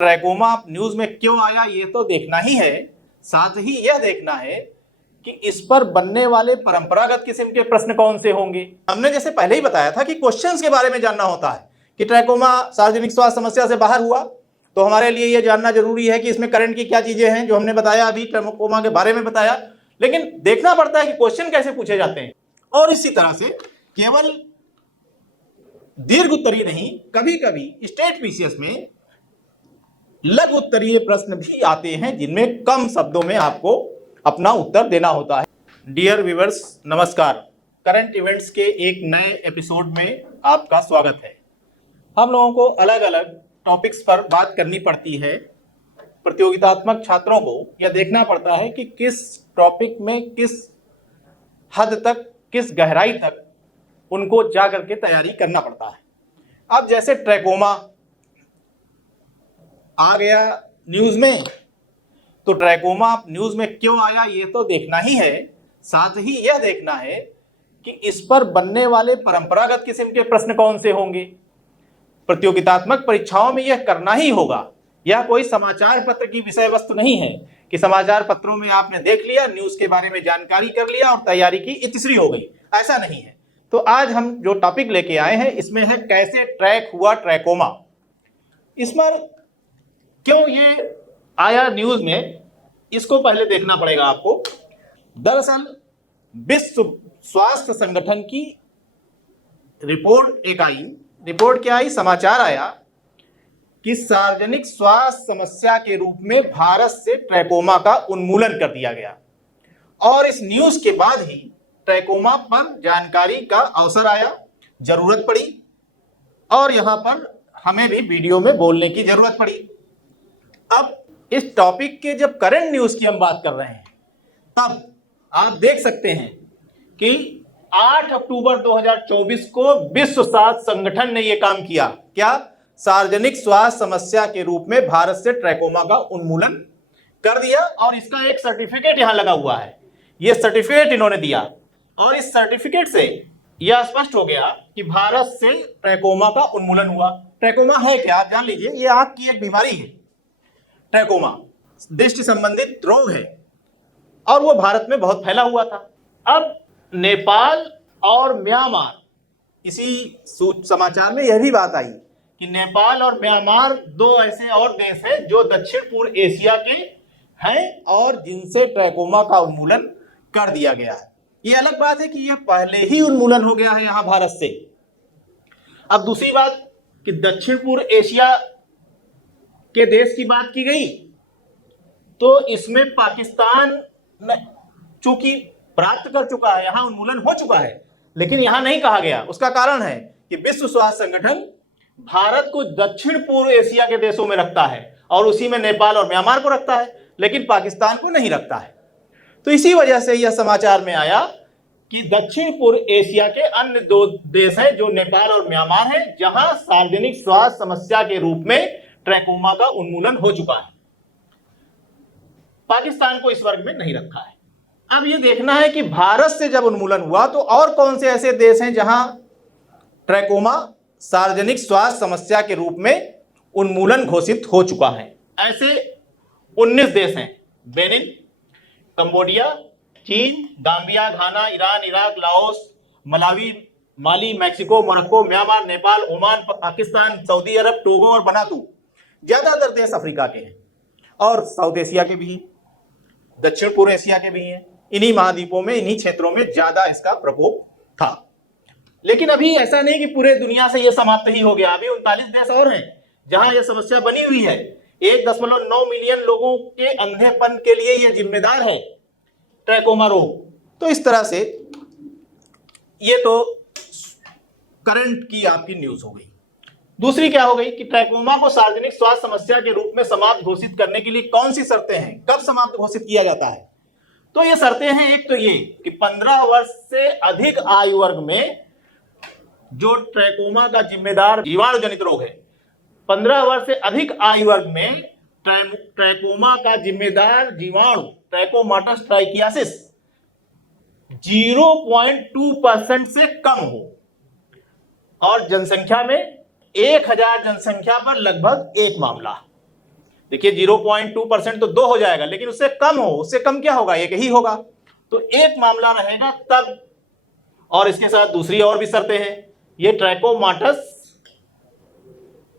Trachoma news में क्यों आया ये तो देखना ही है, साथ ही यह देखना है कि इस पर बनने वाले परंपरागत किस्म के प्रश्न कौन से होंगे। हमने जैसे पहले ही बताया था कि क्वेश्चंस के बारे में जानना होता है कि ट्रैकोमा सार्वजनिक स्वास्थ्य समस्या से बाहर हुआ तो हमारे लिए यह जानना जरूरी है कि इसमें करंट की क्या चीजें हैं, जो हमने बताया अभी ट्रैकोमा के बारे में बताया। लेकिन देखना पड़ता है कि क्वेश्चन कैसे पूछे जाते हैं। और इसी तरह से केवल दीर्घ उत्तरीय नहीं, कभी कभी स्टेट पीसीएस में लघु उत्तरीय प्रश्न भी आते हैं जिनमें कम शब्दों में आपको अपना उत्तर देना होता है। डियर व्यूअर्स, नमस्कार। करंट इवेंट्स के एक नए एपिसोड में आपका स्वागत है। हम लोगों को अलग अलग टॉपिक्स पर बात करनी पड़ती है। प्रतियोगितात्मक छात्रों को यह देखना पड़ता है कि किस टॉपिक में किस हद तक, किस गहराई तक उनको जा करके तैयारी करना पड़ता है। अब जैसे ट्रैकोमा आ गया न्यूज में, तो ट्रैकोमा न्यूज में क्यों आया ये तो देखना ही है, साथ ही यह देखना है कि इस पर बनने वाले परंपरागत किस्म के प्रश्न कौन से होंगे। प्रतियोगितात्मक परीक्षाओं में यह करना ही होगा। यह कोई समाचार पत्र की विषय वस्तु नहीं है कि समाचार पत्रों में आपने देख लिया, न्यूज के बारे में जानकारी कर लिया और तैयारी की इतिश्री हो गई, ऐसा नहीं है। तो आज हम जो टॉपिक लेके आए हैं इसमें है कैसे ट्रैक हुआ ट्रैकोमा। इस पर क्यों ये आया न्यूज में, इसको पहले देखना पड़ेगा आपको। दरअसल विश्व स्वास्थ्य संगठन की रिपोर्ट क्या आई, समाचार आया कि सार्वजनिक स्वास्थ्य समस्या के रूप में भारत से ट्रैकोमा का उन्मूलन कर दिया गया। और इस न्यूज के बाद ही ट्रैकोमा पर जानकारी का अवसर आया, जरूरत पड़ी, और यहां पर हमें भी वीडियो में बोलने की जरूरत पड़ी। अब इस टॉपिक के जब करंट न्यूज की हम बात कर रहे हैं, तब आप देख सकते हैं कि 8 अक्टूबर 2024 को विश्व स्वास्थ्य संगठन ने यह काम किया। क्या? सार्वजनिक स्वास्थ्य समस्या के रूप में भारत से ट्रैकोमा का उन्मूलन कर दिया। और इसका एक सर्टिफिकेट यहां लगा हुआ है, यह सर्टिफिकेट इन्होंने दिया। और इस सर्टिफिकेट से यह स्पष्ट हो गया कि भारत से ट्रैकोमा का उन्मूलन हुआ। ट्रैकोमा है क्या, आप जान लीजिए। यह आंख की एक बीमारी है। ट्रैकोमा दृष्टि संबंधित रोग है और वो भारत में बहुत फैला हुआ था। अब नेपाल और म्यांमार, इसी समाचार में यह भी बात आई कि नेपाल और म्यांमार दो ऐसे और देश हैं जो दक्षिण पूर्व एशिया के हैं और जिनसे ट्रैकोमा का उन्मूलन कर दिया गया है। यह अलग बात है कि यह पहले ही उन्मूलन हो गया है यहां भारत से। अब दूसरी बात कि दक्षिण पूर्व एशिया के देश की बात की गई तो इसमें पाकिस्तान चूंकि प्राप्त कर चुका है, यहां उन्मूलन हो चुका है, लेकिन यहां नहीं कहा गया। उसका कारण है कि विश्व स्वास्थ्य संगठन भारत को दक्षिण पूर्व एशिया के देशों में रखता है और उसी में नेपाल और म्यांमार को रखता है, लेकिन पाकिस्तान को नहीं रखता है। तो इसी वजह से यह समाचार में आया कि दक्षिण पूर्व एशिया के अन्य दो देश हैं जो नेपाल और म्यांमार हैं, जहां सार्वजनिक स्वास्थ्य समस्या के रूप में ट्रैकोमा का उन्मूलन हो चुका है। पाकिस्तान को इस वर्ग में नहीं रखा है। अब यह देखना है कि भारत से जब उन्मूलन हुआ तो और कौन से ऐसे देश हैं जहां ट्रैकोमा सार्वजनिक स्वास्थ्य समस्या के रूप में उन्मूलन घोषित हो चुका है। ऐसे 19 देश हैं। बेनिन, कंबोडिया, चीन, Gambia, Ghana, Iran, Iraq, Laos, Malawi, Mali, Mexico, Morocco, Myanmar, Nepal, Oman, Pakistan, Saudi Arabia, Togo और वनातू। ज्यादातर देश अफ्रीका के हैं और साउथ एशिया के भी हैं, दक्षिण पूर्व एशिया के भी हैं। इन्हीं महाद्वीपों में, इन्हीं क्षेत्रों में ज्यादा इसका प्रकोप था। लेकिन अभी ऐसा नहीं कि पूरे दुनिया से यह समाप्त ही हो गया। अभी 39 देश और हैं जहां यह समस्या बनी हुई है। 1.9 मिलियन लोगों के अंधेपन के लिए यह जिम्मेदार है ट्रैकोमा रोग। तो इस तरह से ये तो करंट की आपकी न्यूज हो गई। दूसरी क्या हो गई कि ट्रैकोमा को सार्वजनिक स्वास्थ्य समस्या के रूप में समाप्त घोषित करने के लिए कौन सी शर्तें हैं, कब समाप्त घोषित किया जाता है। तो ये शर्तें हैं, एक तो ये कि 15 वर्ष से अधिक आयु वर्ग में जो ट्रैकोमा का जिम्मेदार जीवाणु जनित रोग है, 15 वर्ष से अधिक आयु वर्ग में ट्रैकोमा का जिम्मेदार जीवाणु ट्रैकोमाटस ट्राइकियासिस 0.2% से कम हो और जनसंख्या में 1000 जनसंख्या पर लगभग एक मामला। देखिए 0.2% तो 2 हो जाएगा, लेकिन उससे कम हो, उससे कम क्या होगा, एक ही होगा। तो एक मामला रहेगा तब, और इसके साथ दूसरी और भी शर्तें हैं। ये ट्रैकोमाटस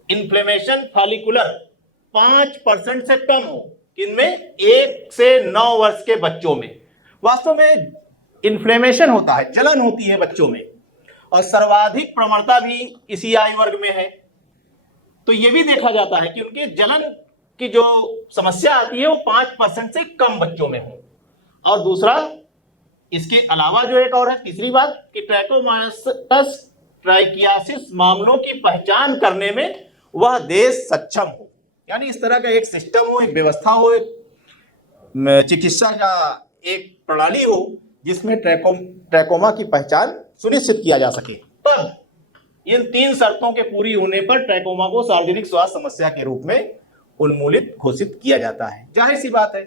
इन्फ्लेमेशन फॉलिकुलर 5% से कम हो, किनमें, 1 से 9 वर्ष के बच्चों में। वास्तव में इन्फ्लेमेशन होता है, जलन होती है बच्चों में, और सर्वाधिक प्रवणता भी इसी आयु वर्ग में है। तो यह भी देखा जाता है कि उनके जलन की जो समस्या आती है वो 5% से कम बच्चों में हो। और दूसरा, इसके अलावा जो एक और है, तीसरी बात, कि ट्रैकोमाटस ट्राइकियासिस मामलों की पहचान करने में वह देश सक्षम हो। यानी इस तरह का एक सिस्टम हो, एक व्यवस्था हो, एक चिकित्सा का एक प्रणाली हो जिसमें ट्रैकोमा की पहचान सुनिश्चित किया जा सके। तब इन 3 शर्तों के पूरी होने पर ट्रैकोमा को सार्वजनिक स्वास्थ्य समस्या के रूप में उन्मूलित घोषित किया जाता है। जाहिर सी बात है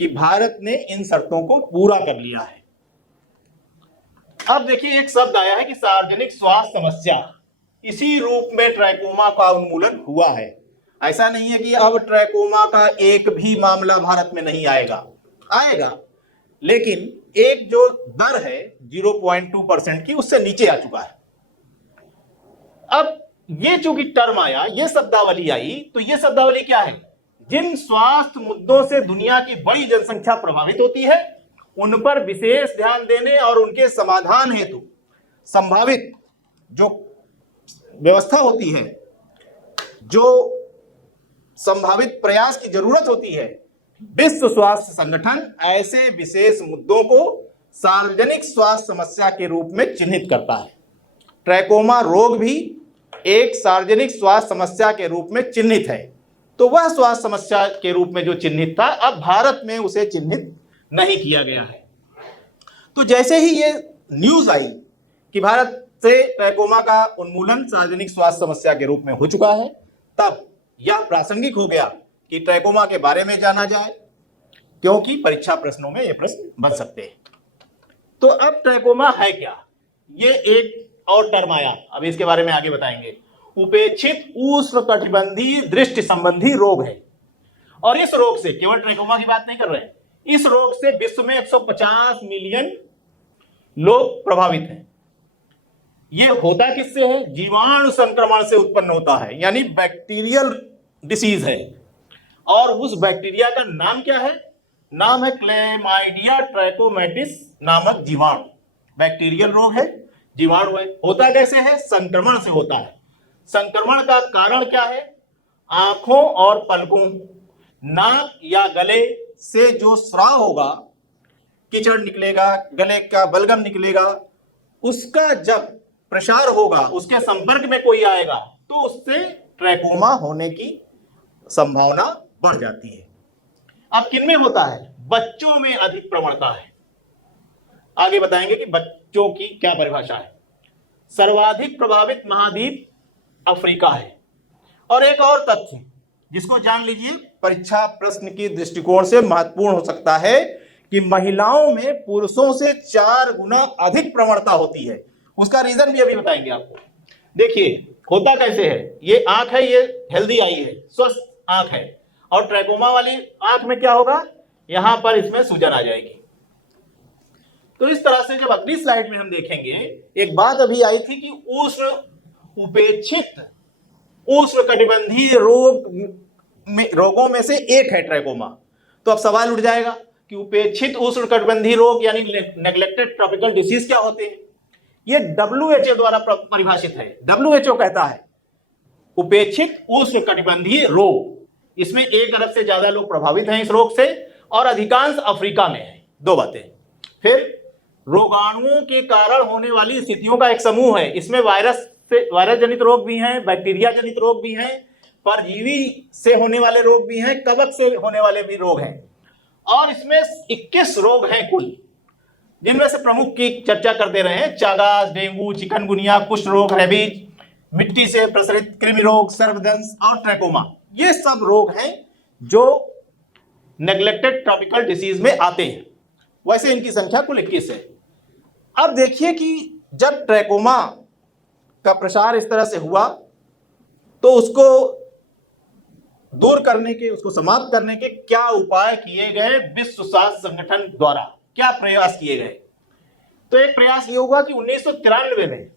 कि भारत ने इन शर्तों को पूरा कर लिया है। अब देखिए एक शब्द आया है कि सार्वजनिक स्वास्थ्य समस्या, इसी रूप में ट्रैकोमा का उन्मूलन हुआ है। ऐसा नहीं है कि अब ट्रैकोमा का एक भी मामला भारत में नहीं आएगा, आएगा, लेकिन एक जो दर है 0.2% की, उससे नीचे आ चुका है। अब ये चूंकि टर्म आया, ये शब्दावली आई, तो ये शब्दावली क्या है, जिन स्वास्थ्य मुद्दों से दुनिया की बड़ी जनसंख्या प्रभावित होती है उन पर विशेष ध्यान देने और उनके समाधान हेतु संभावित जो व्यवस्था होती है, जो संभावित प्रयास की जरूरत होती है, विश्व स्वास्थ्य संगठन ऐसे विशेष मुद्दों को सार्वजनिक स्वास्थ्य समस्या के रूप में चिन्हित करता है। ट्रैकोमा रोग भी एक सार्वजनिक स्वास्थ्य समस्या के रूप में चिन्हित है। तो वह स्वास्थ्य समस्या के रूप में जो चिन्हित था, अब भारत में उसे चिन्हित नहीं किया गया है। तो जैसे ही ये न्यूज आई कि भारत से ट्रैकोमा का उन्मूलन सार्वजनिक स्वास्थ्य समस्या के रूप में हो चुका है, तब यह प्रासंगिक हो गया कि ट्रैकोमा के बारे में जाना जाए, क्योंकि परीक्षा प्रश्नों में ये प्रश्न बन सकते हैं। तो अब ट्रैकोमा है क्या, ये एक और टर्म आया, अभी इसके बारे में आगे बताएंगे। उपेक्षित उष्णकटिबंधीय दृष्टि संबंधी रोग है। और इस रोग से, केवल ट्रैकोमा की बात नहीं कर रहे हैं, इस रोग से विश्व में 150 मिलियन लोग प्रभावित हैं। ये होता किससे है, जीवाणु संक्रमण से उत्पन्न होता है, यानी बैक्टीरियल डिसीज है। और उस बैक्टीरिया का नाम क्या है, नाम है क्लेमाइडिया ट्रैकोमैटिस नामक जीवाणु। बैक्टीरियल रोग है, जीवाणु है। होता कैसे है, संक्रमण से होता है। संक्रमण का कारण क्या है, आंखों और पलकों, नाक या गले से जो स्राव होगा, कीचड़ निकलेगा, गले का बलगम निकलेगा, उसका जब प्रसार होगा, उसके संपर्क में कोई आएगा, तो उससे ट्रैकोमा होने की संभावना बढ़ जाती है। अब किनमें होता है, बच्चों में अधिक प्रवणता है। आगे बताएंगे कि बच्चों की क्या परिभाषा है। सर्वाधिक प्रभावित महाद्वीप अफ्रीका है। और एक और तथ्य जिसको जान लीजिए, परीक्षा प्रश्न की दृष्टिकोण से महत्वपूर्ण हो सकता है, कि महिलाओं में पुरुषों से 4 गुना अधिक प्रवणता होती है। उसका रीजन भी अभी बताएंगे आपको। देखिए होता कैसे है, ये आंख है, ये हेल्दी आई है, स्वस्थ आंख है, और ट्रैकोमा वाली आंख में क्या होगा, यहां पर इसमें सूजन आ जाएगी। तो इस तरह से जब अगली स्लाइड में हम देखेंगे, एक बात अभी आई थी कि उपेक्षित उष्णकटिबंधीय रोगों में से एक है ट्रैकोमा। तो अब सवाल उठ जाएगा कि उपेक्षित उष्णकटिबंधीय रोग यानी नेग्लेक्टेड ट्रॉपिकल डिसीज क्या होते हैं। ये WHO द्वारा परिभाषित है। WHO कहता है उपेक्षित उष्णकटिबंधीय रोग, इसमें 1 अरब से ज्यादा लोग प्रभावित हैं इस रोग से, और अधिकांश अफ्रीका में है। 2 बातें। फिर रोगाणुओं के कारण होने वाली स्थितियों का एक समूह है। इसमें वायरस जनित रोग भी हैं, बैक्टीरिया जनित रोग भी हैं, परजीवी से होने वाले रोग भी हैं, कवक से होने वाले भी रोग हैं। और इसमें 21 रोग हैं कुल, जिनमें से प्रमुख की चर्चा कर दे रहे हैं। चागास, डेंगू, चिकनगुनिया, कुष्ठ रोग, रेबीज, मिट्टी से प्रसारित कृमि रोग, सर्वदंश और ट्रैकोमा। ये सब रोग हैं जो नेग्लेक्टेड ट्रॉपिकल डिसीज में आते हैं। वैसे इनकी संख्या कुल 21 है। अब देखिए कि जब ट्रैकोमा का प्रसार इस तरह से हुआ, तो उसको दूर करने के, उसको समाप्त करने के क्या उपाय किए गए विश्व स्वास्थ्य संगठन द्वारा, क्या प्रयास किए गए? तो एक प्रयास ये हुआ कि 1993 में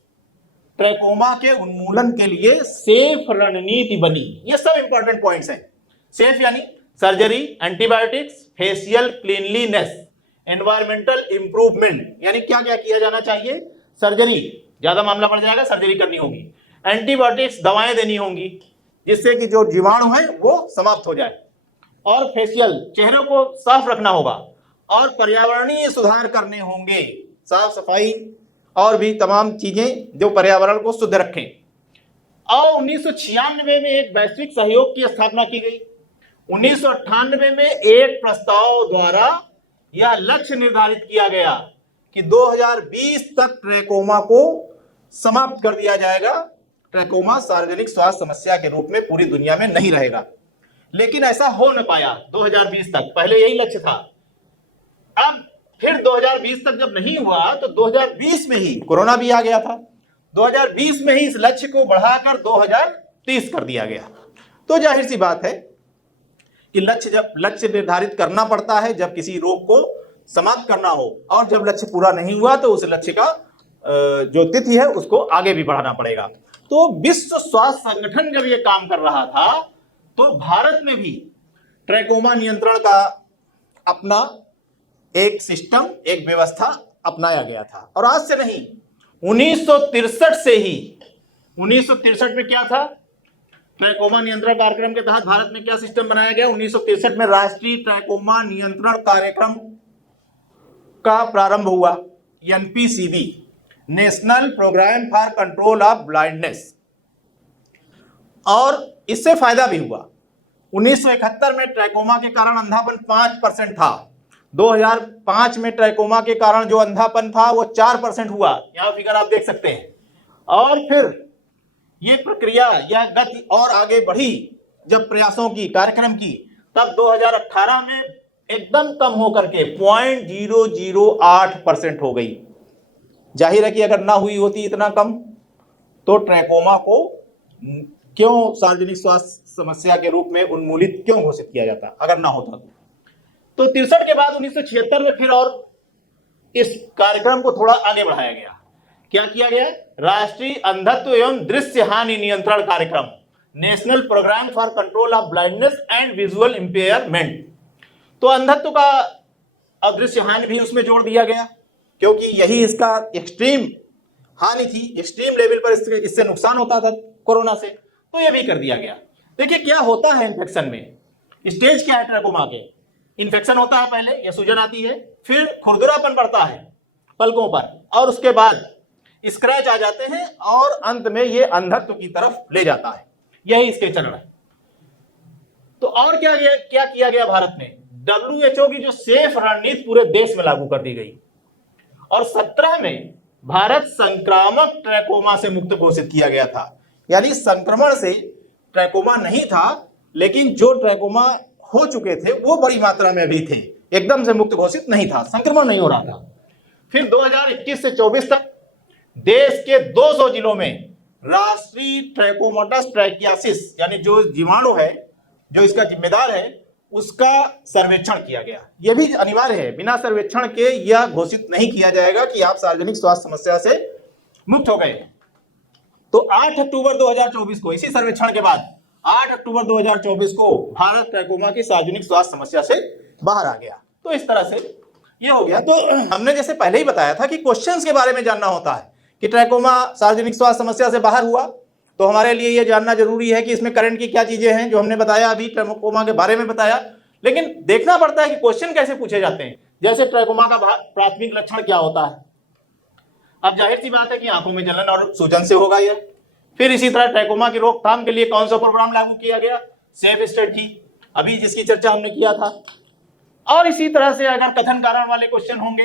ट्रैकोमा के उन्मूलन के लिए सेफ रणनीति बनी। ये सब इंपॉर्टेंट पॉइंट्स हैं। सेफ यानी surgery, antibiotics, facial cleanliness, environmental improvement, यानी क्या क्या किया जाना चाहिए? सर्जरी, ज्यादा मामला बढ़ जाएगा, सर्जरी करनी होगी। एंटीबायोटिक्स, दवाएं देनी होंगी जिससे कि जो जीवाणु है वो समाप्त हो जाए। और फेशियल, चेहरे को साफ रखना होगा। और पर्यावरणीय सुधार करने होंगे, साफ सफाई और भी तमाम चीजें जो पर्यावरण को शुद्ध रखें। और 1996 में एक वैश्विक सहयोग की स्थापना की गई। 1998 में एक प्रस्ताव द्वारा यह लक्ष्य निर्धारित किया गया कि 2020 तक ट्रैकोमा को समाप्त कर दिया जाएगा। ट्रैकोमा सार्वजनिक स्वास्थ्य समस्या के रूप में पूरी दुनिया में नहीं रहेगा। लेकिन ऐसा हो न पाया 2020 तक, पहले यही लक्ष्य था। अब फिर 2020 तक जब नहीं हुआ तो 2020 में ही कोरोना भी आ गया था। 2020 में ही इस लक्ष्य को बढ़ाकर 2030 कर दिया गया। तो जाहिर सी बात है कि जब लक्ष्य निर्धारित करना पड़ता है, जब किसी रोग को समाप्त करना हो, और जब लक्ष्य पूरा नहीं हुआ तो उस लक्ष्य का जो तिथि है उसको आगे भी बढ़ाना पड़ेगा। तो विश्व स्वास्थ्य संगठन जब ये काम कर रहा था तो भारत में भी ट्रैकोमा नियंत्रण का अपना एक सिस्टम, एक व्यवस्था अपनाया गया था। और आज से नहीं, 1963 से ही, 1963 में क्या था? ट्रैकोमा नियंत्रण कार्यक्रम के तहत भारत में क्या सिस्टम बनाया गया? 1963 में राष्ट्रीय ट्रैकोमा नियंत्रण कार्यक्रम का प्रारंभ हुआ, NPCB, national programme for control of blindness. और इससे फायदा भी हुआ। 1971 में ट्रैकोमा के कारण अंधापन 5% था। 2005 में ट्रैकोमा के कारण जो अंधापन था वो 4% हुआ। यहां फिगर आप देख सकते हैं। और फिर ये प्रक्रिया या गति और आगे बढ़ी जब प्रयासों की, कार्यक्रम की, तब 2018 में एकदम कम होकर के 0.008% हो गई। जाहिर है कि अगर ना हुई होती इतना कम तो ट्रैकोमा को क्यों सार्वजनिक स्वास्थ्य समस्या के रूप में उन्मूलित क्यों घोषित किया जाता अगर ना होता तो 63 के बाद 1976 में फिर और इस कार्यक्रम को थोड़ा आगे बढ़ाया गया। क्या किया गया? राष्ट्रीय अंधत्व एवं दृश्य हानि नियंत्रण कार्यक्रम, national programme for control of blindness and visual impairment. तो अंधत्व का और दृश्य हानि भी उसमें जोड़ दिया गया क्योंकि यही इसका एक्सट्रीम हानि थी, एक्सट्रीम लेवल पर इससे नुकसान होता था कोरोना से, तो यह भी कर दिया गया। देखिए क्या होता है इन्फेक्शन में, स्टेज क्या है ट्रैकोमा के? इन्फेक्शन होता है, पहले यह सूजन आती है, फिर खुरदुरापन बढ़ता है पलकों पर, और उसके बाद स्क्रैच आ जाते हैं और अंत में ये अंधत्व की तरफ ले जाता है। यही इसके चरण है। तो और क्या किया गया भारत में? WHO की जो सेफ रणनीति पूरे देश में लागू कर दी गई और 17 में भारत संक्रामक ट्रैकोमा से मुक्त घोषित किया गया था। यानी संक्रमण से ट्रैकोमा नहीं था, लेकिन जो ट्रैकोमा हो चुके थे वो बड़ी मात्रा में अभी थे, एकदम से मुक्त घोषित नहीं था, संक्रमण नहीं हो रहा था। फिर 2021 से 24 तक देश के 200 जिलों में राष्ट्रीय ट्रैकोमोटस ट्रैकियासिस यानी जो जीवाणु है, जो इसका जिम्मेदार है, उसका सर्वेक्षण किया गया। यह भी अनिवार्य है, बिना सर्वेक्षण के यह घोषित नहीं किया जाएगा कि आप सार्वजनिक स्वास्थ्य समस्या से मुक्त हो गए। तो 8 अक्टूबर 2024 को, इसी सर्वेक्षण के बाद 8 अक्टूबर 2024 को भारत ट्रैकोमा की सार्वजनिक स्वास्थ्य समस्या से बाहर आ गया। तो इस तरह से ये हो गया। तो हमने जैसे पहले ही बताया था कि क्वेश्चंस के बारे में जानना होता है कि ट्रैकोमा सार्वजनिक स्वास्थ्य समस्या से बाहर हुआ तो हमारे लिए यह जानना जरूरी है कि इसमें करंट की क्या चीजें हैं, जो हमने बताया अभी ट्रैकोमा के बारे में बताया। लेकिन देखना पड़ता है कि क्वेश्चन कैसे पूछे जाते हैं। जैसे ट्रैकोमा का प्राथमिक लक्षण क्या होता है? अब जाहिर सी बात है कि आंखों में जलन और सूजन से होगा यह। फिर इसी तरह ट्रैकोमा की रोकथाम के लिए कौन सा प्रोग्राम लागू किया गया? सेफ स्ट्रेटजी, अभी जिसकी चर्चा हमने किया था। और इसी तरह से अगर कथन कारण वाले क्वेश्चन होंगे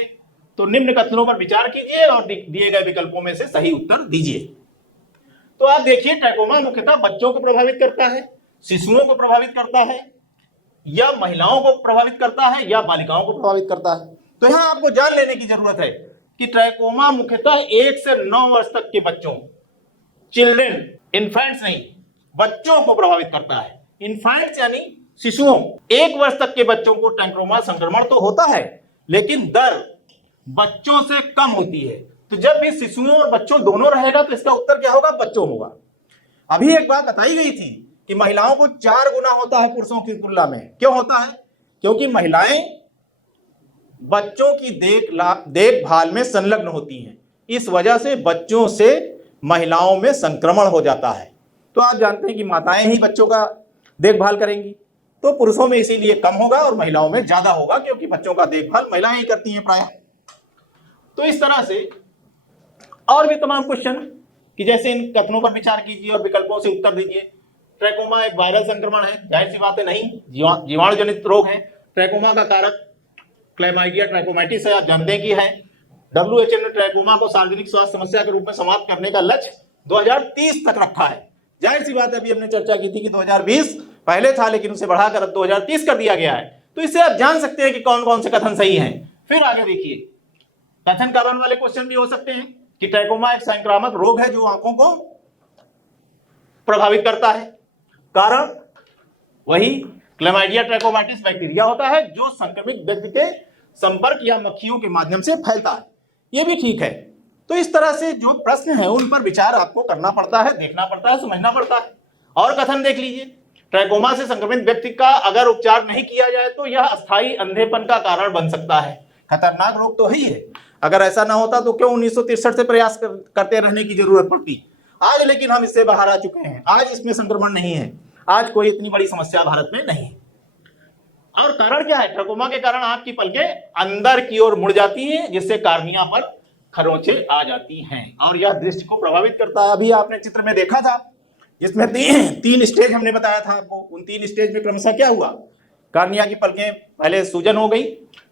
तो निम्न कथनों पर विचार कीजिए और दिए गए विकल्पों में से सही उत्तर दीजिए। तो आप देखिए, ट्रैकोमा मुख्यतः बच्चों को प्रभावित करता है, शिशुओं को प्रभावित करता है, या महिलाओं को प्रभावित करता है, या बालिकाओं को प्रभावित करता है। तो यहां आपको जान लेने की जरूरत है कि ट्रैकोमा मुख्यतः 1 से 9 वर्ष तक के बच्चों, चिल्ड्रेन, इन्फेंट्स नहीं, बच्चों को प्रभावित करता है। इन्फेंट्स यानी शिशुओं, 1 वर्ष तक के बच्चों को ट्रैकोमा संक्रमण तो होता है, लेकिन दर बच्चों से कम होती है। तो जब भी शिशुओं और बच्चों दोनों रहेगा तो इसका उत्तर क्या होगा? बच्चों होगा। अभी एक बात बताई गई थी कि महिलाओं को 4 गुना होता है पुरुषों की तुलना में। क्यों होता है? क्योंकि महिलाएं बच्चों की देखभाल में संलग्न होती हैं, इस वजह से बच्चों से महिलाओं में संक्रमण हो जाता है। तो आप जानते हैं कि माताएं ही बच्चों का देखभाल करेंगी, तो पुरुषों में इसीलिए कम होगा और महिलाओं में ज्यादा होगा, क्योंकि बच्चों का देखभाल महिलाएं ही करती हैं प्रायः। तो इस तरह से और भी तमाम क्वेश्चन कि जैसे इन कथनों पर विचार कीजिए और विकल्पों से उत्तर दीजिए। ट्रैकोमा एक वायरल संक्रमण है, जाहिर सी बात है नहीं, जीवाणु जनित रोग है। ट्रैकोमा का कारक क्लैमाइडिया ट्रैकोमैटिस है, आप जानते हैं कि है। WHO ने ट्रैकोमा को सार्वजनिक स्वास्थ्य समस्या के रूप में समाप्त करने का लक्ष्य 2030 तक रखा है। जाहिर सी बात है, अभी हमने चर्चा की थी कि 2020 पहले था, लेकिन उसे बढ़ाकर अब 2030 कर दिया गया है। तो इससे आप जान सकते हैं कि कौन कौन से कथन सही हैं। फिर आगे देखिए, कथन कारण वाले क्वेश्चन भी हो सकते हैं कि ट्रैकोमा एक संक्रामक रोग है जो आंखों को प्रभावित करता है। कारण वही क्लैमाइडिया ट्रैकोमैटिस बैक्टीरिया होता है जो संक्रमित व्यक्ति के संपर्क या मक्खियों के माध्यम से फैलता है। यह भी ठीक है। तो इस तरह से जो प्रश्न है उन पर विचार आपको करना पड़ता है, देखना पड़ता है, समझना पड़ता है। और कथन देख लीजिए, ट्रैकोमा से संक्रमित व्यक्ति का अगर उपचार नहीं किया जाए तो यह अस्थायी अंधेपन का कारण बन सकता है। खतरनाक रोग तो ही है। अगर ऐसा ना होता तो क्यों 1963 से प्रयास करते रहने की जरूरत पड़ती। आज लेकिन हम इससे बाहर आ चुके हैं, आज इसमें संक्रमण नहीं है, आज कोई इतनी बड़ी समस्या भारत में नहीं है। और कारण क्या है? ट्रैकोमा के कारण आंख की पलकें अंदर की ओर मुड़ जाती हैं, जिससे कार्निया पर खरोंचे आ जाती हैं और यह दृष्टि को प्रभावित करता है। अभी आपने चित्र में देखा था, जिसमें तीन स्टेज हमने बताया था आपको। उन 3 स्टेज में क्रमशः क्या हुआ? कार्निया की पलकें पहले सूजन हो गई,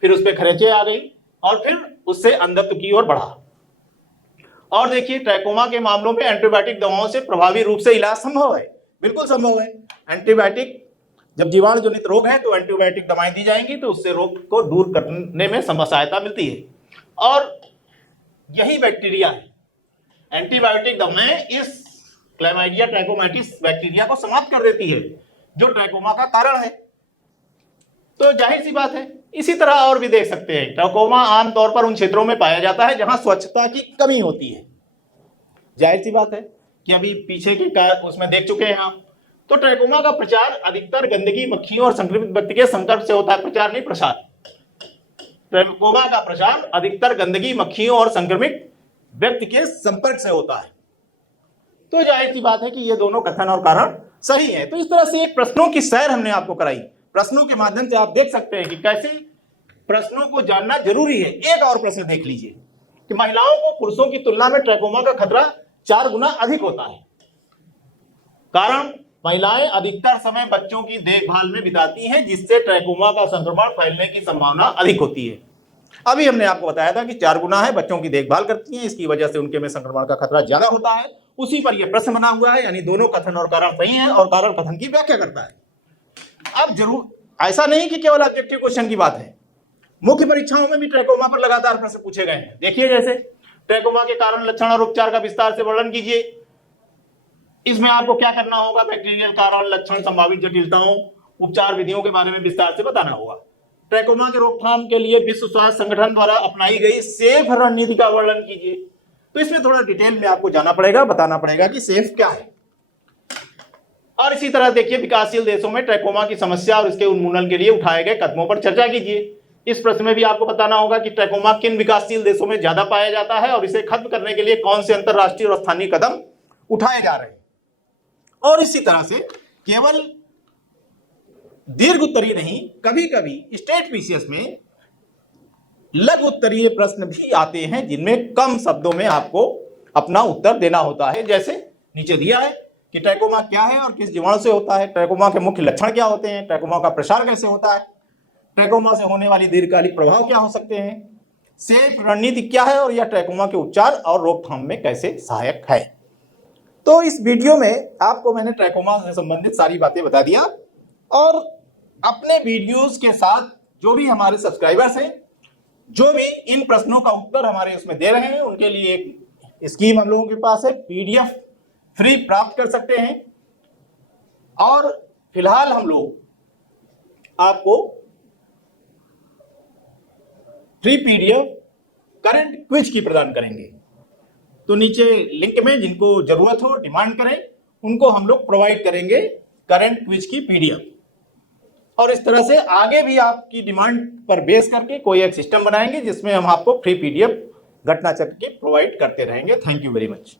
फिर उस पर खरोंचे आ गई और फिर उससे अंधत्व की ओर बढ़ा। और देखिए, ट्रैकोमा के मामलों में एंटीबायोटिक दवाओं से प्रभावी रूप से इलाज संभव है, बिल्कुल संभव है। एंटीबायोटिक, जब जीवाणु जनित रोग है तो एंटीबायोटिक दवाएं दी जाएंगी तो उससे रोग को दूर करने में सहायता मिलती है। और यही बैक्टीरिया है, एंटीबायोटिक दवाएं इस क्लैमाइडिया ट्रैकोमैटिस बैक्टीरिया को समाप्त कर देती है जो ट्रैकोमा का कारण है। तो जाहिर सी बात है, इसी तरह और भी देख सकते हैं। ट्रैकोमा आमतौर पर उन क्षेत्रों में पाया जाता है जहां स्वच्छता की कमी होती है। जाहिर सी बात है कि अभी पीछे के उसमें देख चुके हैं हम। तो ट्रैकोमा का प्रचार अधिकतर गंदगी, मक्खियों और संक्रमित व्यक्ति के संपर्क से होता है। प्रचार नहीं, प्रसार। ट्रैकोमा का प्रसार अधिकतर गंदगी, मक्खियों और संक्रमित व्यक्ति के संपर्क से होता है। तो जाहिर सी बात है कि ये दोनों कथन और कारण सही है। तो इस तरह से एक प्रश्नों की सैर हमने आपको कराई। प्रश्नों के माध्यम से आप देख सकते हैं कि कैसे प्रश्नों को जानना जरूरी है। एक और प्रश्न देख लीजिए कि महिलाओं को पुरुषों की तुलना में ट्रैकोमा का खतरा 4 गुना अधिक होता है। कारण, महिलाएं अधिकतर समय बच्चों की देखभाल में बिताती हैं, जिससे ट्रैकोमा का संक्रमण फैलने की संभावना अधिक होती है। अभी हमने आपको बताया था कि 4 गुना है, बच्चों की देखभाल करती हैं, इसकी वजह से उनके में संक्रमण का खतरा ज्यादा होता है। उसी पर यह प्रश्न बना हुआ है, यानी दोनों कथन और कारण सही है और कारण कथन की व्याख्या करता है। अब जरूर ऐसा नहीं कि केवल ऑब्जेक्टिव क्वेश्चन की बात है, मुख्य परीक्षाओं में भी ट्रैकोमा पर लगातार प्रश्न पूछे गए हैं। देखिए, जैसे ट्रैकोमा के कारण, लक्षण और उपचार का विस्तार से वर्णन कीजिए। इसमें आपको क्या करना होगा? बैक्टीरियल कारण, लक्षण, संभावित जटिलताओं, उपचार विधियों के बारे में विस्तार से बताना होगा। ट्रैकोमा के रोकथाम के लिए विश्व स्वास्थ्य संगठन द्वारा अपनाई गई सेफ रणनीति का वर्णन कीजिए। तो इसमें थोड़ा डिटेल में आपको जाना पड़ेगा, बताना पड़ेगा कि सेफ क्या है। और इसी तरह देखिए, विकासशील देशों में ट्रैकोमा की समस्या और इसके उन्मूलन के लिए उठाए गए कदमों पर चर्चा कीजिए। इस प्रश्न में भी आपको बताना होगा कि ट्रैकोमा किन विकासशील देशों में ज्यादा पाया जाता है और इसे खत्म करने के लिए कौन से अंतरराष्ट्रीय और स्थानीय कदम उठाए जा रहे हैं। और इसी तरह से केवल दीर्घ उत्तरीय नहीं, कभी कभी स्टेट पीसीएस में लघु उत्तरीय प्रश्न भी आते हैं, जिनमें कम शब्दों में आपको अपना उत्तर देना होता है। जैसे नीचे दिया है कि ट्रैकोमा क्या है और किस जीवाणु से होता है, ट्रैकोमा के मुख्य लक्षण क्या होते हैं, ट्रैकोमा का प्रसार कैसे होता है, ट्रैकोमा से होने वाली दीर्घकालिक प्रभाव क्या हो सकते हैं, सेफ रणनीति क्या है और यह ट्रैकोमा के उपचार और रोकथाम में कैसे सहायक है। तो इस वीडियो में आपको मैंने ट्रैकोमा से संबंधित सारी बातें बता दिया। और अपने वीडियोस के साथ जो भी हमारे सब्सक्राइबर्स हैं, जो भी इन प्रश्नों का उत्तर हमारे उसमें दे रहे हैं, उनके लिए एक स्कीम हम लोगों के पास है, PDF फ्री प्राप्त कर सकते हैं। और फिलहाल हम लोग आपको फ्री पीडीएफ करंट क्विज की प्रदान करेंगे। तो नीचे लिंक में जिनको जरूरत हो डिमांड करें, उनको हम लोग प्रोवाइड करेंगे करंट क्विज की पीडीएफ। और इस तरह से आगे भी आपकी डिमांड पर बेस करके कोई एक सिस्टम बनाएंगे जिसमें हम आपको फ्री पीडीएफ घटना चक्र की प्रोवाइड करते रहेंगे। Thank you very much.